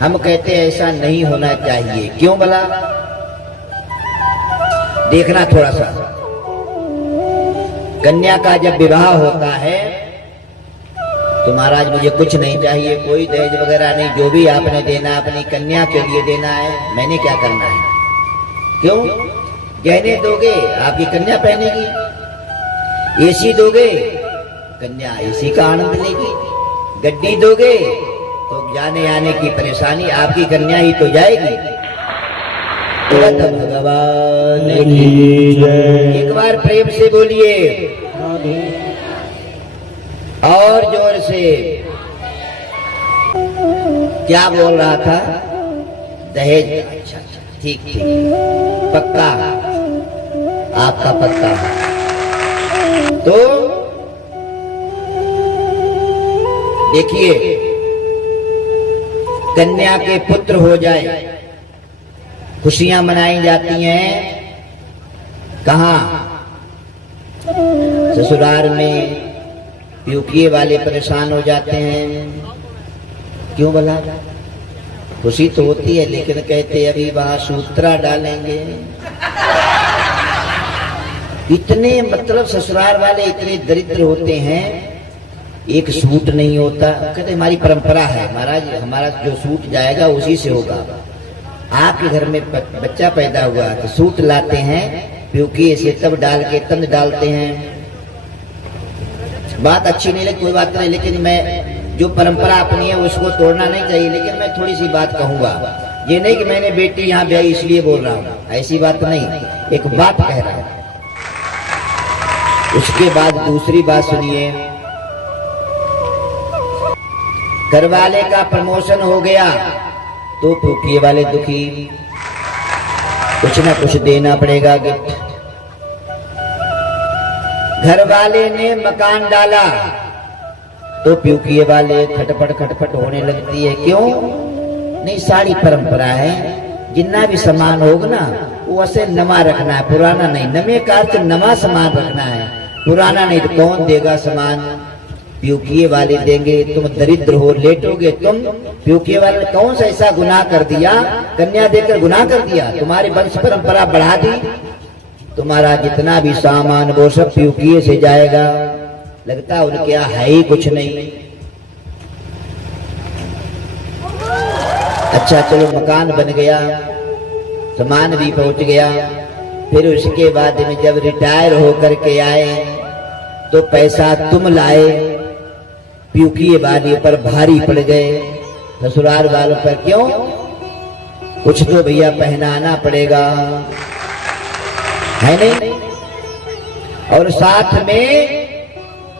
हम कहते हैं ऐसा नहीं होना चाहिए। क्यों भला? देखना थोड़ा सा, कन्या का जब विवाह होता है तो महाराज मुझे कुछ नहीं चाहिए, कोई दहेज वगैरह नहीं, जो भी आपने देना अपनी कन्या के लिए देना है, मैंने क्या करना है? क्यों? गहने दोगे आपकी कन्या पहनेगी, एसी दोगे कन्या एसी का आनंद लेगी, गड्डी दोगे तो जाने आने की परेशानी आपकी कन्या ही तो जाएगी। भगवान की जय। एक बार प्रेम से बोलिए और जोर से। क्या बोल रहा था? दहेज। अच्छा ठीक ठीक, पक्का आपका पक्का। तो देखिए, कन्या के पुत्र हो जाए, खुशियां मनाई जाती हैं। कहां? ससुराल में प्यूकिए वाले परेशान हो जाते हैं। क्यों भला? खुशी तो होती है, लेकिन कहते अभी वहां सूत्रा डालेंगे। इतने मतलब ससुराल वाले इतने दरिद्र होते हैं, एक सूट नहीं होता। कहते हमारी परंपरा है महाराज, हमारा जो सूट जाएगा उसी से होगा। आपके घर में बच्चा पैदा हुआ तो सूट लाते हैं, प्यूकी से तब डाल के तंद डालते हैं। बात अच्छी नहीं लगी, कोई बात नहीं, लेकिन मैं जो परंपरा अपनी है उसको तोड़ना नहीं चाहिए। लेकिन मैं थोड़ी सी बात कहूंगा, ये नहीं कि मैंने बेटी यहाँ ब्याही इसलिए बोल रहा हूँ, ऐसी बात नहीं, एक बात कह रहा हूं। उसके बाद दूसरी बात सुनिए। घरवाले का प्रमोशन हो गया तो प्यूकिए वाले दुखी, कुछ ना कुछ देना पड़ेगा गिफ्ट। घर वाले ने मकान डाला तो प्यूकिए वाले खटपट होने लगती है। क्यों? नहीं, सारी परंपरा है, जितना भी सामान होगा ना वो ऐसे नमा रखना है, पुराना नहीं। नमे का अर्थ नमा सामान रखना है, पुराना नहीं। तो कौन देगा सामान? प्यूकिए वाले देंगे। तुम दरिद्र हो, लेटोगे तुम, प्यूकिए वाले ने कौन सा ऐसा गुनाह कर दिया? कन्या देकर गुनाह कर दिया, तुम्हारी वंश परंपरा बढ़ा दी। तुम्हारा जितना भी सामान वो सब प्यूकिए से जाएगा। लगता उनके यहाँ है ही कुछ नहीं। अच्छा चलो, मकान बन गया, सामान भी पहुंच गया। फिर उसके बाद में जब रिटायर होकर के आए तो पैसा तुम लाए, प्यूकिए वाले पर भारी पड़ गए, ससुराल वालों पर। क्यों? कुछ तो भैया पहनाना पड़ेगा, है नहीं? और साथ में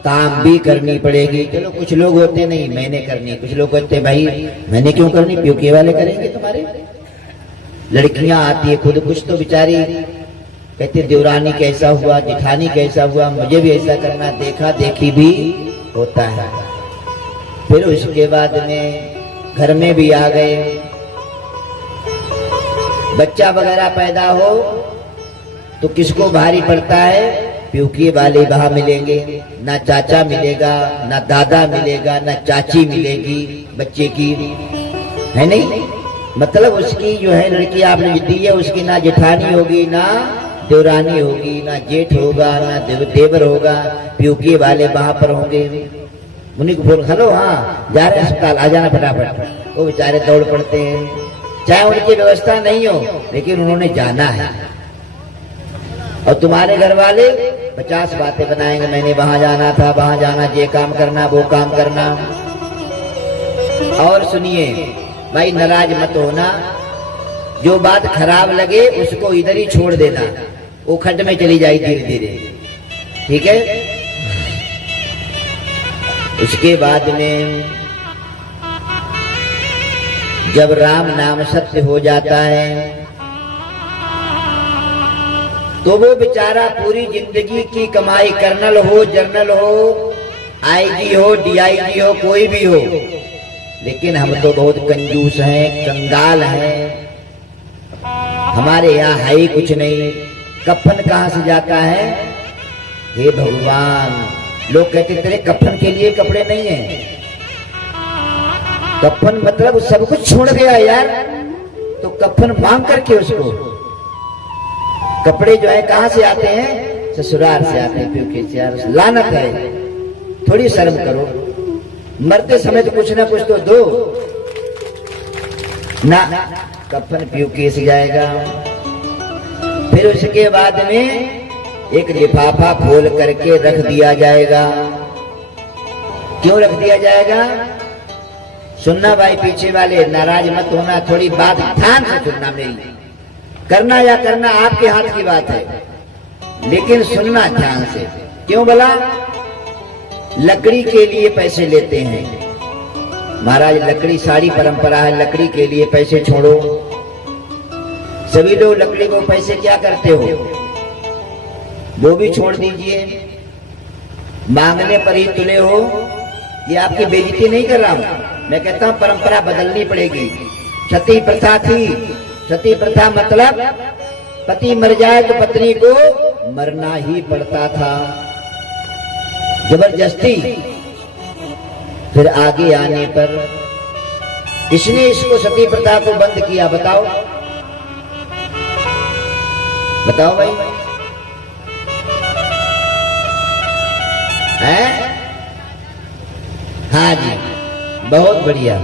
काम भी करनी पड़ेगी। चलो कुछ लोग होते नहीं मैंने करनी, कुछ लोग कहते भाई मैंने क्यों करनी, प्यूकिए वाले करेंगे तुम्हारे। लड़कियां आती है खुद, कुछ तो बेचारी कहते देवरानी कैसा हुआ, जिठानी कैसा हुआ, मुझे भी ऐसा करना, देखा देखी भी होता है। फिर उसके बाद में घर में भी आ गए, बच्चा वगैरह पैदा हो तो किसको भारी पड़ता है? प्यूकिए वाले वहां मिलेंगे, ना चाचा मिलेगा, ना दादा मिलेगा, ना चाची मिलेगी बच्चे की, है नहीं? मतलब उसकी जो है लड़की आपने दी है, उसकी ना जेठानी होगी, ना देवरानी होगी, ना जेठ होगा, ना देवर होगा। प्यूकिए वाले वहां पर होंगे। उन्हीं को फोन, हेलो हाँ जा रहे हैं अस्पताल, आ जाना फटाफट। वो बेचारे दौड़ पड़ते हैं, चाहे उनकी व्यवस्था नहीं हो लेकिन उन्होंने जाना है। और तुम्हारे घर वाले 50 बातें बनाएंगे, मैंने वहां जाना था, वहां जाना, ये काम करना, वो काम करना। और सुनिए भाई, नाराज मत होना, जो बात खराब लगे उसको इधर ही छोड़ देना, वो खड्ड में चली जाए धीरे धीरे, ठीक है? उसके बाद में जब राम नाम सत्य हो जाता है तो वो बेचारा पूरी जिंदगी की कमाई, कर्नल हो, जनरल हो, आईजी हो, डीआईजी हो, कोई भी हो, लेकिन हम तो बहुत कंजूस हैं, कंगाल हैं, हमारे यहाँ है ही कुछ नहीं। कफन कहाँ से जाता है? हे भगवान, लोग कहते तेरे कफन के लिए कपड़े नहीं है। कफन मतलब सब कुछ छोड़ गया यार, तो कफन मांग करके उसको। कपड़े जो है कहां से आते हैं? ससुराल से आते हैं, क्योंकि यार लानत है, थोड़ी शर्म करो। मरते समय तो कुछ ना कुछ तो दो ना। कफन प्यूके से जाएगा। फिर उसके बाद में एक लिफाफा खोल करके रख दिया जाएगा। क्यों रख दिया जाएगा? सुनना भाई, पीछे वाले नाराज मत होना, थोड़ी बात ध्यान से सुनना मेरी। करना या करना आपके हाथ की बात है, लेकिन सुनना ध्यान से। क्यों बोला? लकड़ी के लिए पैसे लेते हैं महाराज, लकड़ी सारी परंपरा है, लकड़ी के लिए पैसे छोड़ो। सभी लोग लकड़ी को पैसे क्या करते हो, वो भी छोड़ दीजिए। मांगने पर ही तुले हो, ये आपकी बेइज्जती नहीं कर रहा हूं, मैं कहता हूं परंपरा बदलनी पड़ेगी। सती प्रथा थी, सती प्रथा मतलब पति मर जाए तो पत्नी को मरना ही पड़ता था, जबरदस्ती। फिर आगे आने पर किसने इसको सती प्रथा को बंद किया? बताओ बताओ भाई, हैं? हाँ जी, बहुत बढ़िया।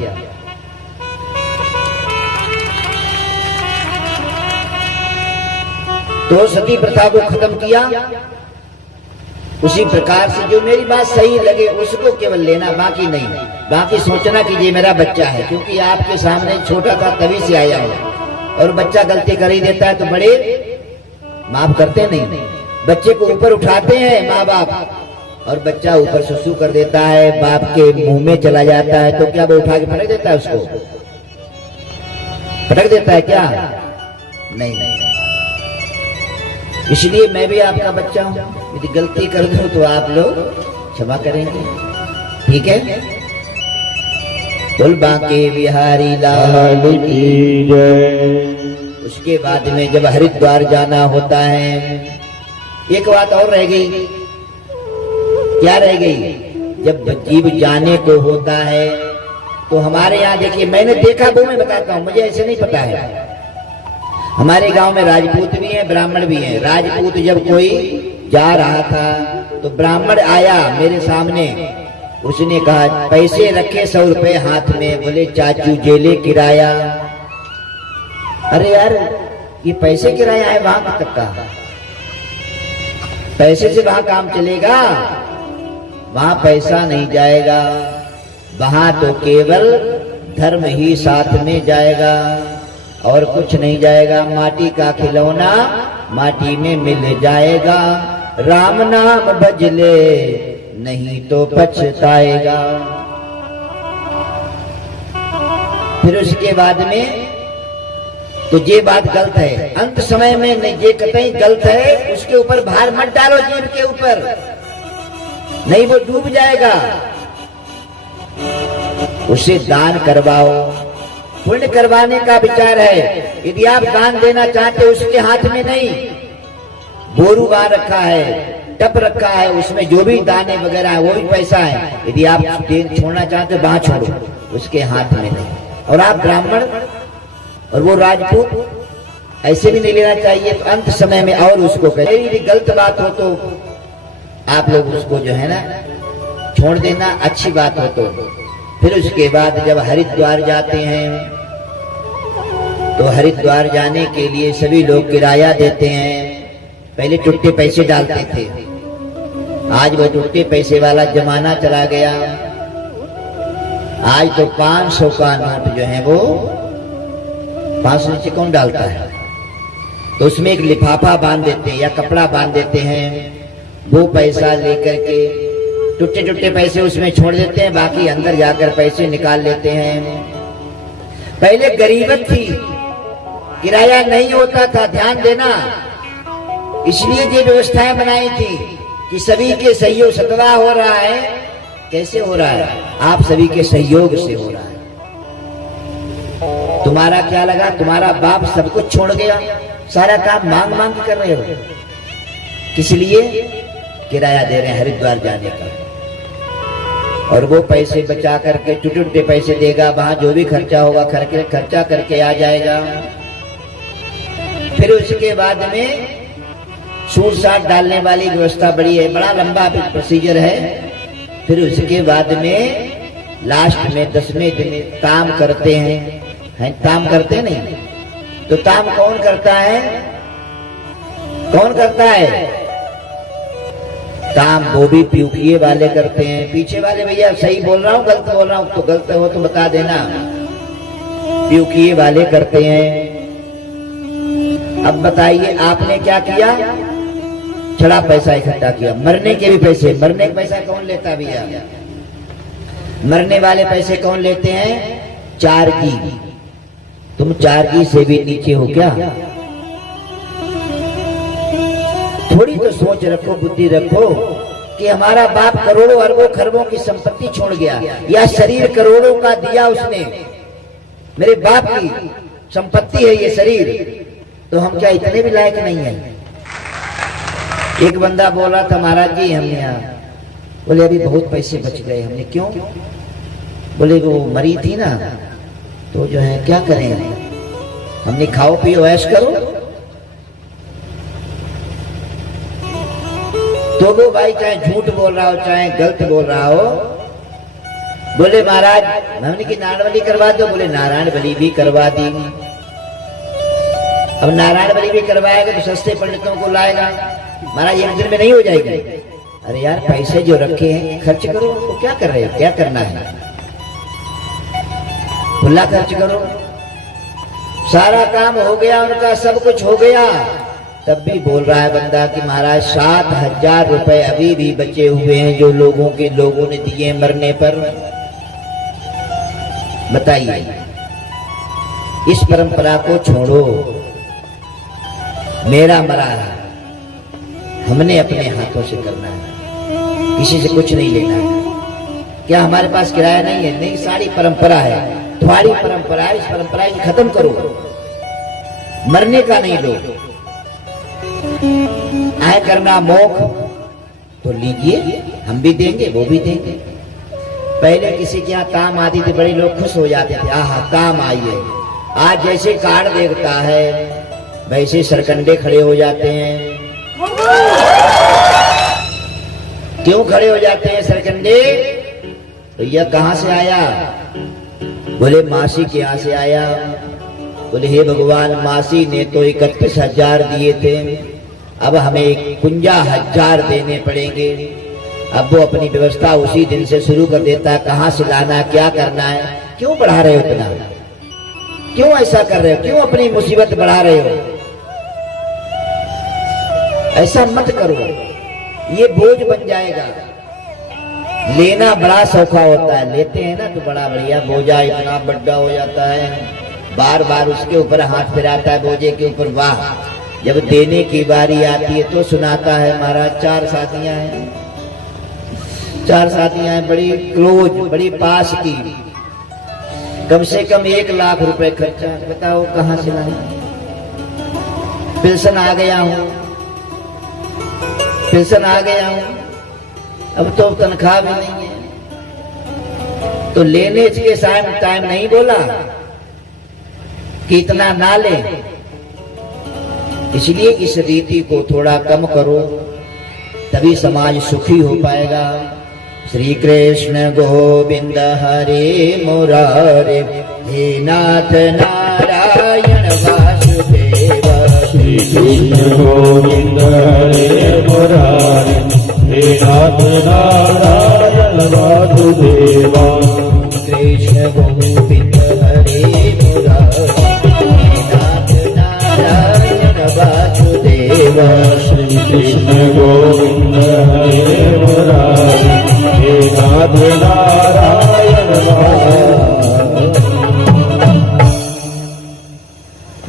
तो सती प्रथा को खत्म किया। उसी प्रकार से जो मेरी बात सही लगे उसको केवल लेना, बाकी नहीं। बाकी सोचना कि ये मेरा बच्चा है, क्योंकि आपके सामने छोटा था तभी से आया हूं, और बच्चा गलती कर ही देता है तो बड़े माफ करते नहीं। बच्चे को ऊपर उठाते हैं माँ बाप, और बच्चा ऊपर सुसु कर देता है, बाप के मुंह में चला जाता है, तो क्या वो उठा के पटक देता है उसको? पटक देता है क्या? नहीं। इसलिए मैं भी आपका बच्चा हूं, यदि गलती कर दूं तो आप लोग क्षमा करेंगे, ठीक है? बोल बांके बिहारी लाल की जय। उसके बाद में जब हरिद्वार जाना होता है, एक बात और रह गई। क्या रह गई? जब जीव जाने को होता है तो हमारे यहाँ देखिए, मैंने देखा वो मैं बताता हूँ, मुझे ऐसे नहीं पता है। हमारे गांव में राजपूत भी हैं, ब्राह्मण भी हैं। राजपूत जब कोई जा रहा था तो ब्राह्मण आया मेरे सामने, उसने कहा पैसे रखे 100 रुपए हाथ में, बोले चाचू जेले किराया। अरे यार, ये पैसे किराया है वहां तक का? पैसे से वहां काम चलेगा? वहां पैसा नहीं जाएगा, वहां तो केवल धर्म ही साथ में जाएगा और कुछ नहीं जाएगा। माटी का खिलौना माटी में मिल जाएगा, राम नाम भज ले नहीं तो पछताएगा। फिर उसके बाद में तो ये बात गलत है, अंत समय में नहीं, ये कतई गलत है। उसके ऊपर भार मत डालो, जीव के ऊपर नहीं, वो डूब जाएगा। उसे दान करवाओ, पुण्य करवाने का विचार है। यदि आप दान देना चाहते उसके हाथ में नहीं, बोरू वहां रखा है, टप रखा है, उसमें जो भी दाने वगैरह है वो भी पैसा है। यदि आप छोड़ना चाहते वहां छोड़ो, उसके हाथ में नहीं। और आप ब्राह्मण और वो राजपूत, ऐसे भी नहीं लेना चाहिए। तो अंत समय में और उसको कहे, यदि गलत बात हो तो आप लोग उसको जो है ना छोड़ देना, अच्छी बात हो तो। फिर उसके बाद जब हरिद्वार जाते हैं तो हरिद्वार जाने के लिए सभी लोग किराया देते हैं। पहले टुट्टे पैसे डालते थे, आज वो टुट्टे पैसे वाला जमाना चला गया। आज तो 500 का नोट जो है वो 500 नीचे कौन डालता है? तो उसमें एक लिफाफा बांध देते हैं या कपड़ा बांध देते हैं, वो पैसा लेकर के टुट्टे टुट्टे पैसे उसमें छोड़ देते हैं, बाकी अंदर जाकर पैसे निकाल लेते हैं। पहले गरीबत थी, किराया नहीं होता था, ध्यान देना। इसलिए ये व्यवस्थाएं बनाई थी कि सभी के सहयोग। सतवा हो रहा है, कैसे हो रहा है? आप सभी के सहयोग से हो रहा है। तुम्हारा क्या लगा, तुम्हारा बाप सब कुछ छोड़ गया, सारा काम मांग मांग कर रहे हो, किस लिए? किराया दे रहे हैं हरिद्वार जाने का। और वो पैसे बचा करके टुटे पैसे देगा, वहां जो भी खर्चा होगा खर्चा करके आ जाएगा। फिर उसके बाद में सूट साट डालने वाली व्यवस्था बड़ी है, बड़ा लंबा प्रोसीजर है। फिर उसके बाद में लास्ट में 10वें दिन ताम करते हैं, ताम करते नहीं तो ताम कौन करता है? कौन करता है ताम? वो भी प्यूकिए वाले करते हैं। पीछे वाले भैया सही बोल रहा हूँ गलत बोल रहा हूँ? तो गलत हो तो बता देना। प्यूकिए वाले करते हैं। अब बताइए आपने क्या किया? छड़ा पैसा इकट्ठा किया, मरने के भी पैसे। मरने का पैसा कौन लेता भैया? मरने वाले पैसे कौन लेते हैं? चारगी। तुम चारगी से भी नीचे हो क्या? थोड़ी तो सोच रखो, बुद्धि रखो कि हमारा बाप करोड़ों अरबों खरबों की संपत्ति छोड़ गया, या शरीर करोड़ों का दिया उसने। मेरे बाप की संपत्ति है ये शरीर, तो हम क्या इतने भी लायक नहीं है? एक बंदा बोला था महाराज जी हमने यहाँ, बोले अभी बहुत पैसे बच गए। हमने क्यों? बोले वो मरी थी ना, तो जो है क्या करें? हमने खाओ पियो ऐश करो। तो वो भाई चाहे झूठ बोल रहा हो चाहे गलत बोल रहा हो, बोले महाराज हमने की नारायण बलि करवा दो। बोले नारायण बलि भी करवा दी। अब नारायण बलि भी करवाएगा तो सस्ते पंडितों को लाएगा। महाराज एक दिन में नहीं हो जाएगी। अरे यार पैसे जो रखे हैं खर्च करो। तो क्या कर रहे हो? क्या करना है? खुला खर्च करो। सारा काम हो गया उनका, सब कुछ हो गया, तब भी बोल रहा है बंदा कि महाराज 7,000 रुपए अभी भी बचे हुए हैं जो लोगों ने दिए मरने पर। बताइए, इस परंपरा को छोड़ो। मेरा मरा है, हमने अपने हाथों से करना है, किसी से कुछ नहीं लेना है। क्या हमारे पास किराया नहीं है? नहीं, सारी परंपरा है, तुम्हारी परंपरा है। इस परंपरा को खत्म करो। मरने का नहीं लो। आय करना मोख तो लीजिए, हम भी देंगे वो भी देंगे। पहले किसी के यहाँ काम आती थी, बड़े लोग खुश हो जाते थे, आहा काम आई है। आज जैसे कार्ड देखता है वैसे सरकंडे खड़े हो जाते हैं। क्यों खड़े हो जाते हैं सरकंडे? तो यह कहां से आया? बोले मासी के यहाँ से आया। बोले हे भगवान, मासी ने तो 31,000 दिए थे, अब हमें 51,000 देने पड़ेंगे। अब वो अपनी व्यवस्था उसी दिन से शुरू कर देता है, कहां से लाना, क्या करना है। क्यों बढ़ा रहे हो इतना? क्यों ऐसा कर रहे हो? क्यों अपनी मुसीबत बढ़ा रहे हो? ऐसा मत करो, ये बोझ बन जाएगा। लेना बड़ा सौखा होता है, लेते हैं ना तो बड़ा बढ़िया। बोझा इतना बड़ा हो जाता है, बार बार उसके ऊपर हाथ फिराता है बोझे के ऊपर। वाह, जब देने की बारी आती है तो सुनाता है महाराज 4 शादियां हैं, 4 शादियां हैं, बड़ी क्लोज, बड़ी पास की, कम से कम 1 लाख रुपए खर्चा। बताओ कहां से लाए? पेंशन आ गया हूं, पेंशन आ गया हूं, अब तो तनख्वाह भी नहीं है। तो लेने के टाइम नहीं बोला कि इतना ना ले। इसलिए इस रीति को थोड़ा कम करो, तभी समाज सुखी हो पाएगा। श्री कृष्ण गोविंद हरे मुरारे, हे नाथ नारायण वासुदेव। श्री कृष्ण गोविंद हरे मुरारे, हे नाथ नारायण वासुदेव। कृष्ण गोविंद हरे मुरारे, हे नाथ नारायण वासुदेव। श्री कृष्ण गोविंद हरे मुरारे, हे नाथ नारायण वासुदेव।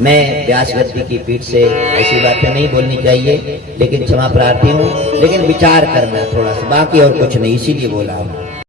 मैं व्यास गद्दी की पीठ से ऐसी बातें नहीं बोलनी चाहिए, लेकिन क्षमा प्रार्थी हूँ। लेकिन विचार करना थोड़ा सा, बाकी और कुछ नहीं, इसीलिए बोला हूँ।